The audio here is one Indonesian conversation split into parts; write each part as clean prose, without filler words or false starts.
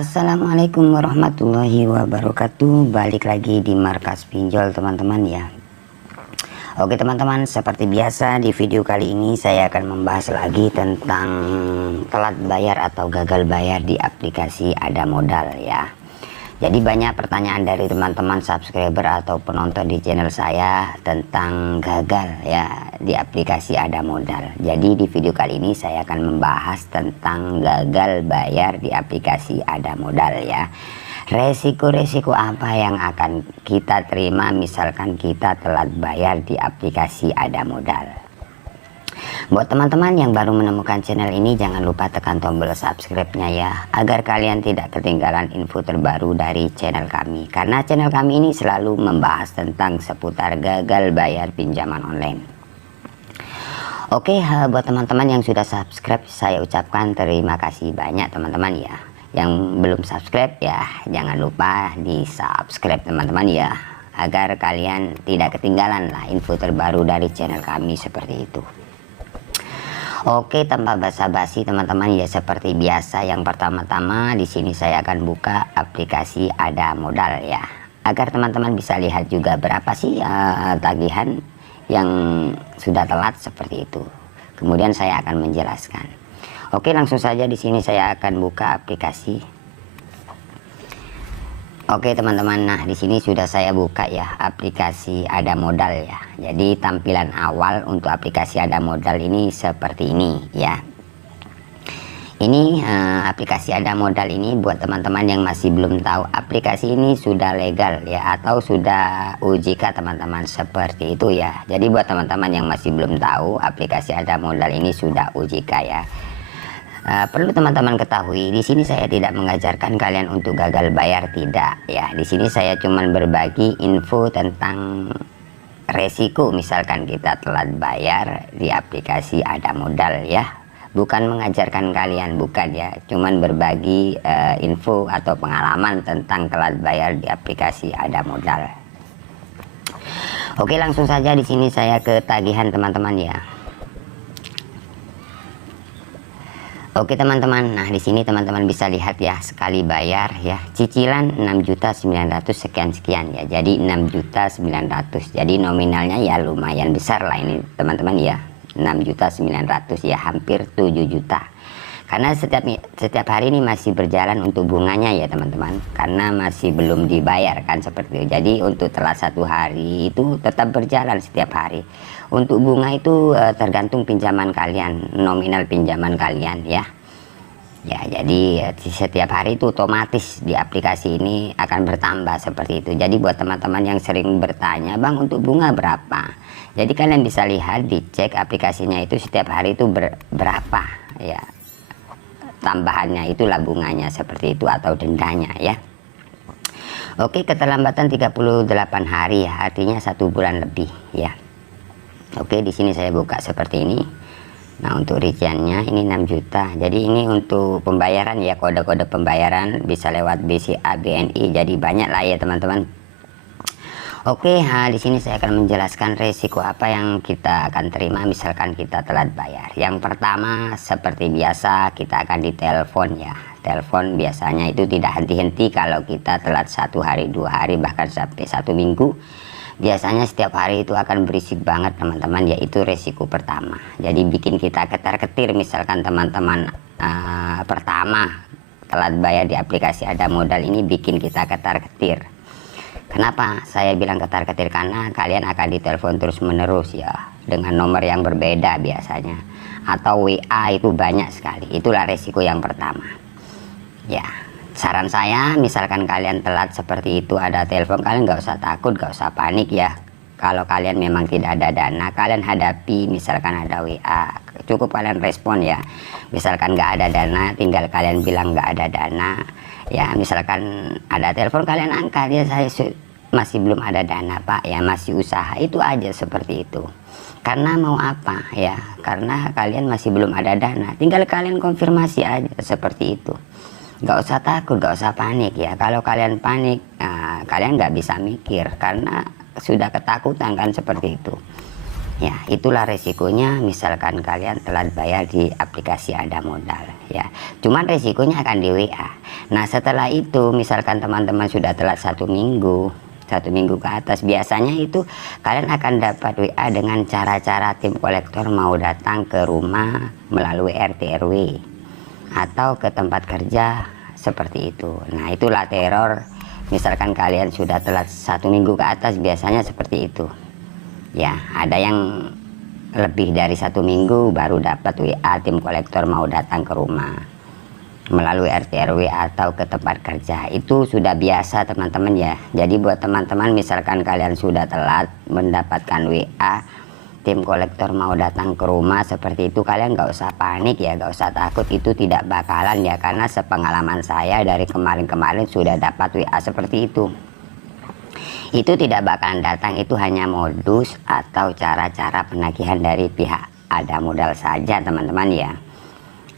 Assalamualaikum warahmatullahi wabarakatuh. Balik lagi di Markas Pinjol teman-teman ya. Oke teman-teman, seperti biasa di video kali ini saya akan membahas lagi tentang telat bayar atau gagal bayar di aplikasi Ada Modal ya. Jadi banyak pertanyaan dari teman-teman subscriber atau penonton di channel saya tentang gagal ya di aplikasi Ada Modal. Jadi di video kali ini saya akan membahas tentang gagal bayar di aplikasi Ada Modal ya. Resiko-resiko apa yang akan kita terima misalkan kita telat bayar di aplikasi Ada Modal. Buat teman-teman yang baru menemukan channel ini, jangan lupa tekan tombol subscribe-nya ya, agar kalian tidak ketinggalan info terbaru dari channel kami. Karena channel kami ini selalu membahas tentang seputar gagal bayar pinjaman online. Oke, buat teman-teman yang sudah subscribe, saya ucapkan terima kasih banyak teman-teman ya. Yang belum subscribe ya, jangan lupa di subscribe teman-teman ya, agar kalian tidak ketinggalan lah info terbaru dari channel kami seperti itu. Oke, tanpa basa-basi teman-teman ya, seperti biasa yang pertama-tama di sini saya akan buka aplikasi Ada Modal ya, agar teman-teman bisa lihat juga berapa sih tagihan yang sudah telat seperti itu. Kemudian saya akan menjelaskan. Oke, langsung saja di sini saya akan buka aplikasi. Oke teman-teman, nah di sini sudah saya buka ya aplikasi Ada Modal ya. Jadi tampilan awal untuk aplikasi Ada Modal ini seperti ini ya. Ini aplikasi Ada Modal ini buat teman-teman yang masih belum tahu, aplikasi ini sudah legal ya atau sudah OJK teman-teman, seperti itu ya. Jadi buat teman-teman yang masih belum tahu, aplikasi Ada Modal ini sudah OJK ya. Perlu teman-teman ketahui, di sini saya tidak mengajarkan kalian untuk gagal bayar, tidak ya. Di sini saya cuman berbagi info tentang resiko misalkan kita telat bayar di aplikasi Ada Modal ya. Bukan mengajarkan kalian, bukan ya. Cuman berbagi info atau pengalaman tentang telat bayar di aplikasi Ada Modal. Oke, langsung saja di sini saya ke tagihan teman-teman ya. Oke teman-teman, nah di sini teman-teman bisa lihat ya, sekali bayar ya, cicilan 6.900 sekian ya. Jadi 6.900. Jadi nominalnya ya lumayan besar lah ini teman-teman ya. 6.900 ya, hampir 7 juta. Karena setiap hari ini masih berjalan untuk bunganya ya teman-teman, karena masih belum dibayar kan seperti itu. Jadi untuk telat 1 hari itu tetap berjalan setiap hari. Untuk bunga itu tergantung pinjaman kalian, nominal pinjaman kalian ya. Ya, jadi setiap hari itu otomatis di aplikasi ini akan bertambah seperti itu. Jadi buat teman-teman yang sering bertanya, "Bang, untuk bunga berapa?" Jadi kalian bisa lihat, dicek aplikasinya itu setiap hari itu berapa ya. Tambahannya itulah bunganya seperti itu atau dendanya ya. Oke, keterlambatan 38 hari ya, artinya 1 bulan lebih ya. Oke, di sini saya buka seperti ini. Nah, untuk rinciannya ini 6 juta. Jadi ini untuk pembayaran ya, kode-kode pembayaran bisa lewat BCA, BNI. Jadi banyak lah ya teman-teman. Oke, di sini saya akan menjelaskan resiko apa yang kita akan terima misalkan kita telat bayar. Yang pertama, seperti biasa kita akan ditelepon ya. Telepon biasanya itu tidak henti-henti kalau kita telat 1 hari, 2 hari, bahkan sampai 1 minggu. Biasanya setiap hari itu akan berisik banget teman-teman, yaitu resiko pertama. Jadi bikin kita ketar-ketir misalkan teman-teman pertama telat bayar di aplikasi Ada Modal ini bikin kita ketar-ketir. Kenapa saya bilang ketar-ketir? Karena kalian akan ditelepon terus-menerus ya, dengan nomor yang berbeda biasanya, atau WA itu banyak sekali. Itulah resiko yang pertama ya. Saran saya, misalkan kalian telat seperti itu ada telepon, kalian nggak usah takut, nggak usah panik ya. Kalau kalian memang tidak ada dana, kalian hadapi. Misalkan ada WA, cukup kalian respon ya. Misalkan nggak ada dana, tinggal kalian bilang nggak ada dana ya. Misalkan ada telepon, kalian angkat ya, saya masih belum ada dana pak ya, masih usaha. Itu aja seperti itu. Karena mau apa ya, karena kalian masih belum ada dana, tinggal kalian konfirmasi aja seperti itu. Nggak usah takut, nggak usah panik ya. Kalau kalian panik, kalian nggak bisa mikir karena sudah ketakutan kan seperti itu. Ya, itulah resikonya misalkan kalian telat bayar di aplikasi Ada Modal ya. Cuman resikonya akan di WA. Nah, setelah itu misalkan teman-teman sudah telat satu minggu ke atas, biasanya itu kalian akan dapat WA dengan cara-cara tim kolektor mau datang ke rumah melalui RT RW atau ke tempat kerja seperti itu. Nah, itulah teror misalkan kalian sudah telat satu minggu ke atas, biasanya seperti itu ya. Ada yang lebih dari satu minggu baru dapat WA tim kolektor mau datang ke rumah melalui RT RW atau ke tempat kerja. Itu sudah biasa teman-teman ya. Jadi buat teman-teman misalkan kalian sudah telat mendapatkan WA tim kolektor mau datang ke rumah seperti itu, kalian nggak usah panik ya, nggak usah takut, itu tidak bakalan ya. Karena sepengalaman saya dari kemarin-kemarin sudah dapat WA seperti itu tidak bakalan datang. Itu hanya modus atau cara-cara penagihan dari pihak Ada Modal saja teman-teman ya.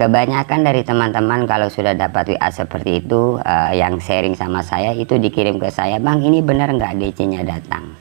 Kebanyakan dari teman-teman kalau sudah dapat WA seperti itu yang sharing sama saya itu dikirim ke saya, "Bang, ini benar nggak DC-nya datang?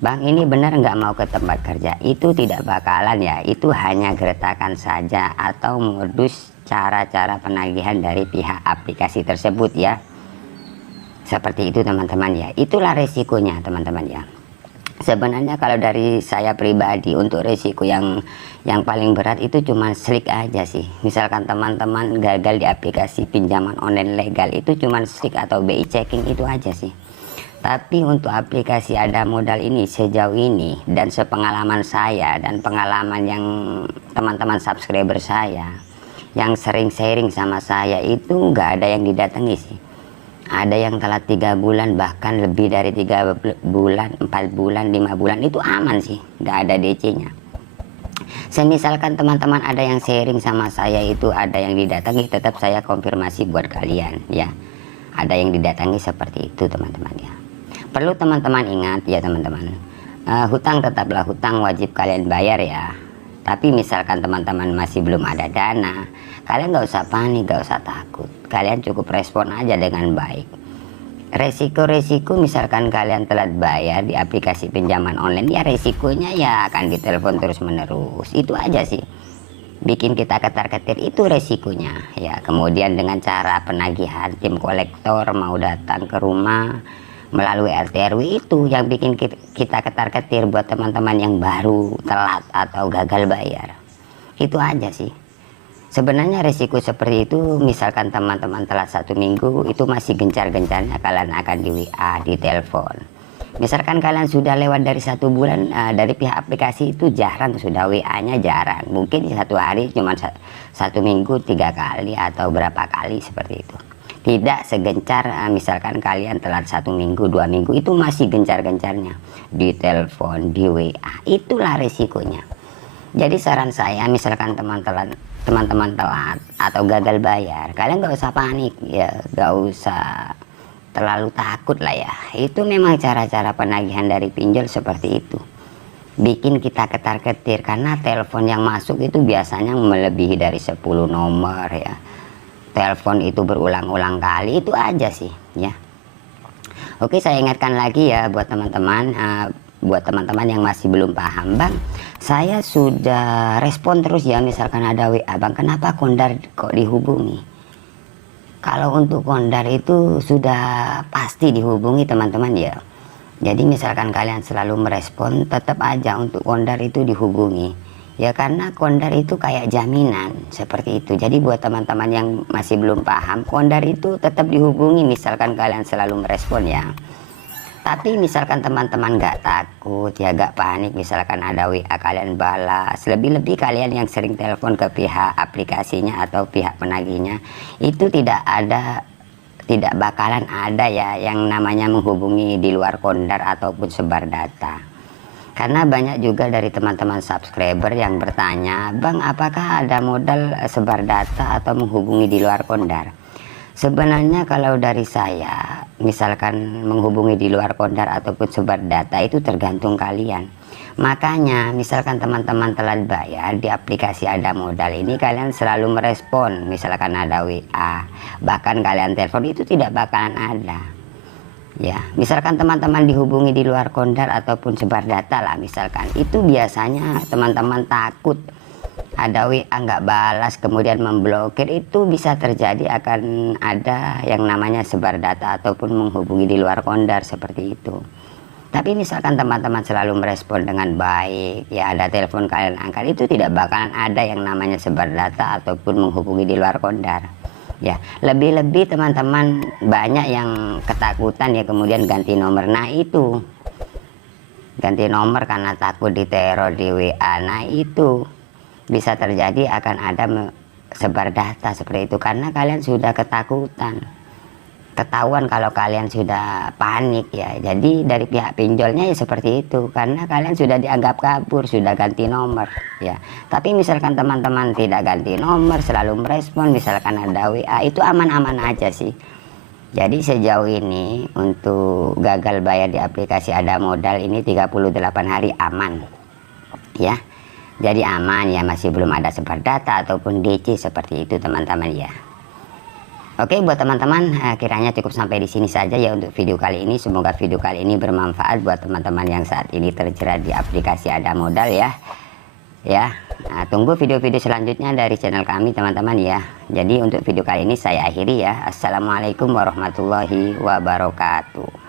Bang, ini benar nggak mau ke tempat kerja?" Itu tidak bakalan ya. Itu hanya gertakan saja atau modus cara-cara penagihan dari pihak aplikasi tersebut ya. Seperti itu teman-teman ya. Itulah resikonya teman-teman ya. Sebenarnya kalau dari saya pribadi untuk resiko yang paling berat itu cuma slik aja sih. Misalkan teman-teman gagal di aplikasi pinjaman online legal, itu cuma slik atau BI checking, itu aja sih. Tapi untuk aplikasi Ada Modal ini sejauh ini dan sepengalaman saya dan pengalaman yang teman-teman subscriber saya yang sering sharing sama saya, itu nggak ada yang didatangi sih. Ada yang telat 3 bulan, bahkan lebih dari 3 bulan, 4 bulan, 5 bulan, itu aman sih, nggak ada DC-nya. Semisalkan teman-teman ada yang sharing sama saya itu ada yang didatangi, tetap saya konfirmasi buat kalian ya. Ada yang didatangi seperti itu teman-teman ya. Perlu teman-teman ingat ya teman-teman, hutang tetaplah hutang, wajib kalian bayar ya. Tapi misalkan teman-teman masih belum ada dana, kalian nggak usah panik, nggak usah takut. Kalian cukup respon aja dengan baik. Resiko-resiko misalkan kalian telat bayar di aplikasi pinjaman online, ya resikonya ya akan ditelepon terus menerus. Itu aja sih. Bikin kita ketar-ketir, itu resikonya ya. Kemudian dengan cara penagihan tim kolektor mau datang ke rumah melalui RT RW, itu yang bikin kita ketar-ketir buat teman-teman yang baru telat atau gagal bayar. Itu aja sih. Sebenarnya resiko seperti itu misalkan teman-teman telat satu minggu, itu masih gencar-gencarnya kalian akan di WA, di telepon. Misalkan kalian sudah lewat dari 1 bulan, dari pihak aplikasi itu jarang, sudah WA-nya jarang. Mungkin di satu hari cuma 1 minggu 3 kali atau berapa kali seperti itu. Tidak segencar misalkan kalian telat 1 minggu, 2 minggu, itu masih gencar-gencarnya di telepon, di WA. Itulah resikonya. Jadi saran saya, misalkan teman-teman telat atau gagal bayar, kalian nggak usah panik ya, nggak usah terlalu takut lah ya. Itu memang cara-cara penagihan dari pinjol seperti itu, bikin kita ketar-ketir karena telepon yang masuk itu biasanya melebihi dari 10 nomor ya. Telepon itu berulang-ulang kali, itu aja sih ya. Oke, saya ingatkan lagi ya buat teman-teman, yang masih belum paham, Bang, saya sudah respon terus ya misalkan ada WA, Bang, kenapa Kondar kok dihubungi? Kalau untuk Kondar itu sudah pasti dihubungi teman-teman ya. Jadi misalkan kalian selalu merespon, tetap aja untuk Kondar itu dihubungi ya, karena Kondar itu kayak jaminan seperti itu. Jadi buat teman-teman yang masih belum paham, Kondar itu tetap dihubungi misalkan kalian selalu merespon ya. Tapi misalkan teman-teman nggak takut ya, nggak panik, misalkan ada WA kalian balas. Lebih-lebih kalian yang sering telepon ke pihak aplikasinya atau pihak penagihnya, itu tidak bakalan ada ya yang namanya menghubungi di luar Kondar ataupun sebar data. Karena banyak juga dari teman-teman subscriber yang bertanya, Bang, apakah Ada Modal sebar data atau menghubungi di luar Kondar? Sebenarnya kalau dari saya, misalkan menghubungi di luar Kondar ataupun sebar data, itu tergantung kalian. Makanya misalkan teman-teman telat bayar di aplikasi Ada Modal ini, kalian selalu merespon. Misalkan ada WA, bahkan kalian telepon, itu tidak bakalan ada. Ya, misalkan teman-teman dihubungi di luar kondar ataupun sebar data lah misalkan, itu biasanya teman-teman takut ada WA nggak balas kemudian memblokir, itu bisa terjadi akan ada yang namanya sebar data ataupun menghubungi di luar kondar seperti itu. Tapi misalkan teman-teman selalu merespon dengan baik, ya ada telepon kalian angkat, itu tidak bakalan ada yang namanya sebar data ataupun menghubungi di luar kondar. Ya, lebih-lebih teman-teman banyak yang ketakutan ya kemudian ganti nomor. Nah itu ganti nomor karena takut diteror di WA. Nah itu bisa terjadi akan ada sebar data seperti itu karena kalian sudah ketakutan, ketahuan kalau kalian sudah panik ya. Jadi dari pihak pinjolnya ya seperti itu karena kalian sudah dianggap kabur, sudah ganti nomor ya. Tapi misalkan teman-teman tidak ganti nomor, selalu merespon, misalkan ada WA, itu aman-aman aja sih. Jadi sejauh ini untuk gagal bayar di aplikasi Ada Modal ini 38 hari aman ya. Jadi aman ya, masih belum ada sebar data ataupun DC seperti itu teman-teman ya. Oke, buat teman-teman, kiranya cukup sampai di sini saja ya untuk video kali ini. Semoga video kali ini bermanfaat buat teman-teman yang saat ini terjerat di aplikasi Ada Modal ya. Nah, tunggu video-video selanjutnya dari channel kami teman-teman ya. Jadi untuk video kali ini saya akhiri ya. Assalamualaikum warahmatullahi wabarakatuh.